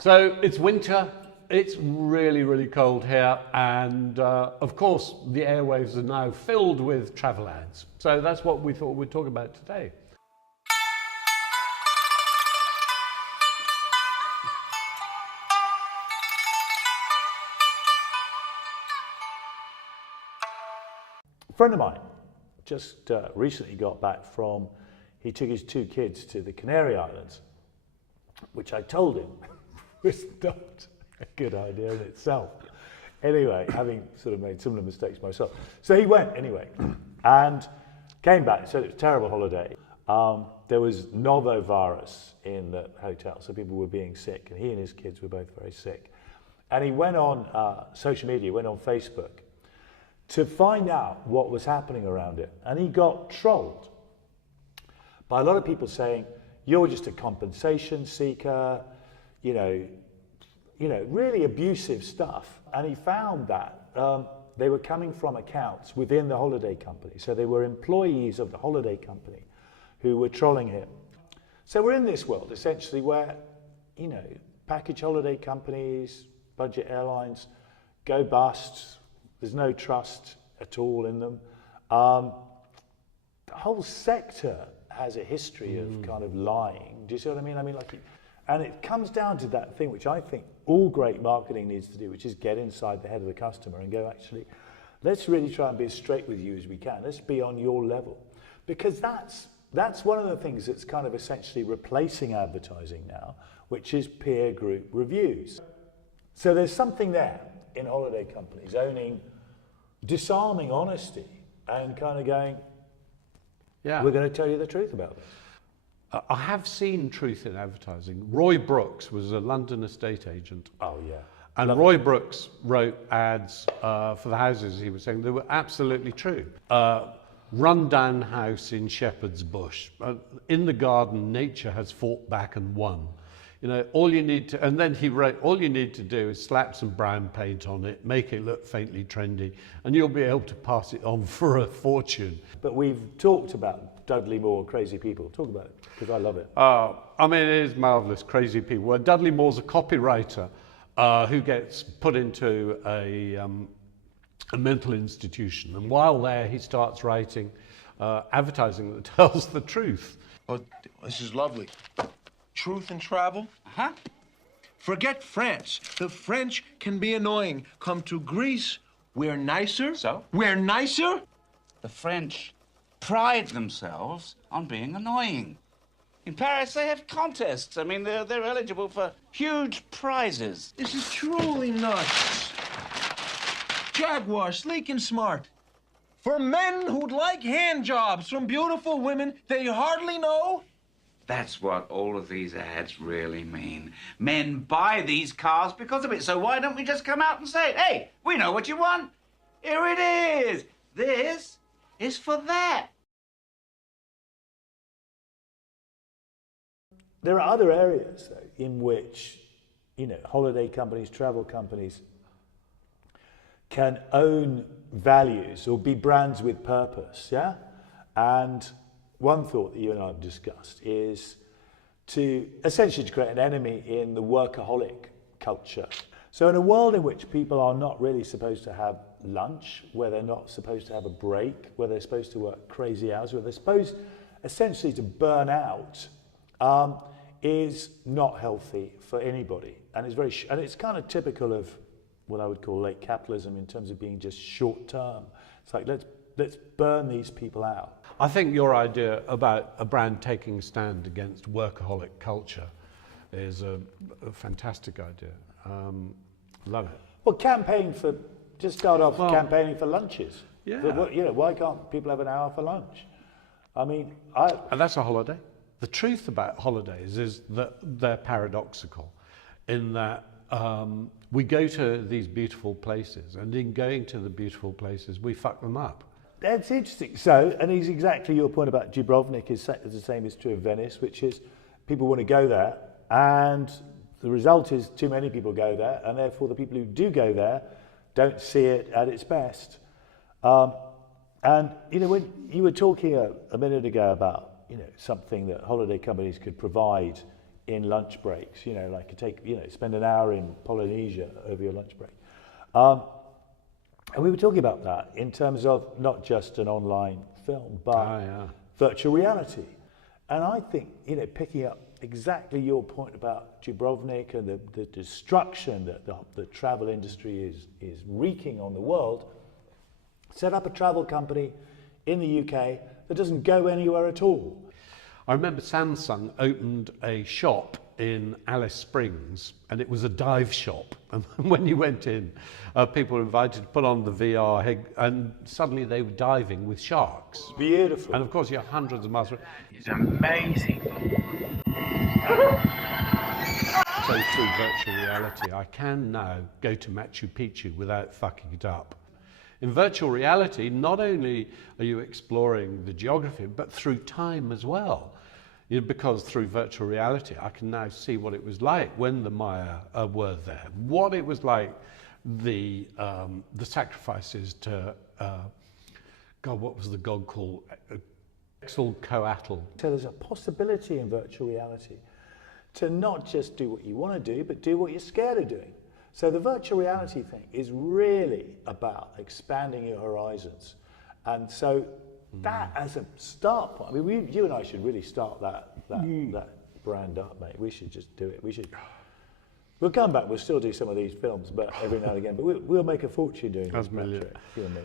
So it's winter, it's really, really cold here, and of course the airwaves are now filled with travel ads. So that's what we thought we'd talk about today. A friend of mine just recently got back from, he took his 2 kids to the Canary Islands, which I told him was not a good idea in itself. Anyway, having sort of made similar mistakes myself. So he went anyway and came back, said it was a terrible holiday. There was novovirus in the hotel, so people were being sick, and he and his kids were both very sick. And he went on social media, went on Facebook to find out what was happening around it. And he got trolled by a lot of people saying, you're just a compensation seeker, you know, really abusive stuff. And he found that they were coming from accounts within the holiday company. So they were employees of the holiday company who were trolling him. So we're in this world essentially where, you know, package holiday companies, budget airlines go bust. There's no trust at all in them. The whole sector has a history of kind of lying. Do you see what I mean? And it comes down to that thing which I think all great marketing needs to do, which is get inside the head of the customer and go, actually, let's really try and be as straight with you as we can. Let's be on your level. Because that's one of the things that's kind of essentially replacing advertising now, which is peer group reviews. So there's something there in holiday companies disarming honesty and kind of going, yeah, we're going to tell you the truth about this. I have seen truth in advertising. Roy Brooks was a London estate agent. Oh, yeah. And Roy Brooks wrote ads for the houses he was saying. They were absolutely true. Run-down house in Shepherd's Bush. In the garden, nature has fought back and won. You know, all you need to, and then he wrote, all you need to do is slap some brown paint on it, make it look faintly trendy, and you'll be able to pass it on for a fortune. But we've talked about Dudley Moore, Crazy People. Talk about it, because I love it. I mean, it is marvellous, Crazy People. Well, Dudley Moore's a copywriter who gets put into a mental institution, and while there he starts writing advertising that tells the truth. Oh, this is lovely. Truth in travel? Huh? Forget France. The French can be annoying. Come to Greece. We're nicer. So? We're nicer? The French pride themselves on being annoying. In Paris, they have contests. I mean, they're eligible for huge prizes. This is truly nuts. Jaguar, sleek and smart. For men who'd like hand jobs from beautiful women they hardly know. That's what all of these ads really mean. Men buy these cars because of it, so why don't we just come out and say, hey, we know what you want. Here it is. This is for that. There are other areas, though, in which, you know, holiday companies, travel companies can own values or be brands with purpose, yeah? And one thought that you and I have discussed is to essentially create an enemy in the workaholic culture. So in a world in which people are not really supposed to have lunch, where they're not supposed to have a break, where they're supposed to work crazy hours, where they're supposed essentially to burn out, is not healthy for anybody. And it's kind of typical of what I would call late capitalism in terms of being just short term. It's like, let's burn these people out. I think your idea about a brand taking a stand against workaholic culture is a fantastic idea. Love it. Well, just start off campaigning for lunches. Yeah. But, you know, why can't people have an hour for lunch? I mean, And that's a holiday. The truth about holidays is that they're paradoxical in that we go to these beautiful places, and in going to the beautiful places, we fuck them up. That's interesting. So, and it's exactly your point about Dubrovnik is the same is true of Venice, which is people want to go there, and the result is too many people go there, and therefore the people who do go there don't see it at its best. And, you know, when you were talking a minute ago about, you know, something that holiday companies could provide in lunch breaks. You know, like spend an hour in Polynesia over your lunch break. And we were talking about that in terms of not just an online film, but virtual reality. And I think, picking up exactly your point about Dubrovnik and the destruction that the travel industry is wreaking on the world, set up a travel company in the UK that doesn't go anywhere at all. I remember Samsung opened a shop in Alice Springs, and it was a dive shop. And when you went in, people were invited to put on the VR head, and suddenly they were diving with sharks. Beautiful. And of course, you're hundreds of miles away. It's amazing. So through virtual reality, I can now go to Machu Picchu without fucking it up. In virtual reality, not only are you exploring the geography, but through time as well. Because through virtual reality, I can now see what it was like when the Maya were there, what it was like, the sacrifices to, God, what was the god called? Quetzalcoatl. So there's a possibility in virtual reality to not just do what you want to do, but do what you're scared of doing. So the virtual reality thing is really about expanding your horizons. And so that as a start point, I mean, you and I should really start that brand up, mate. We should just do it. We'll come back, we'll still do some of these films, but every now and again, but we'll make a fortune doing this, Patrick, you and me.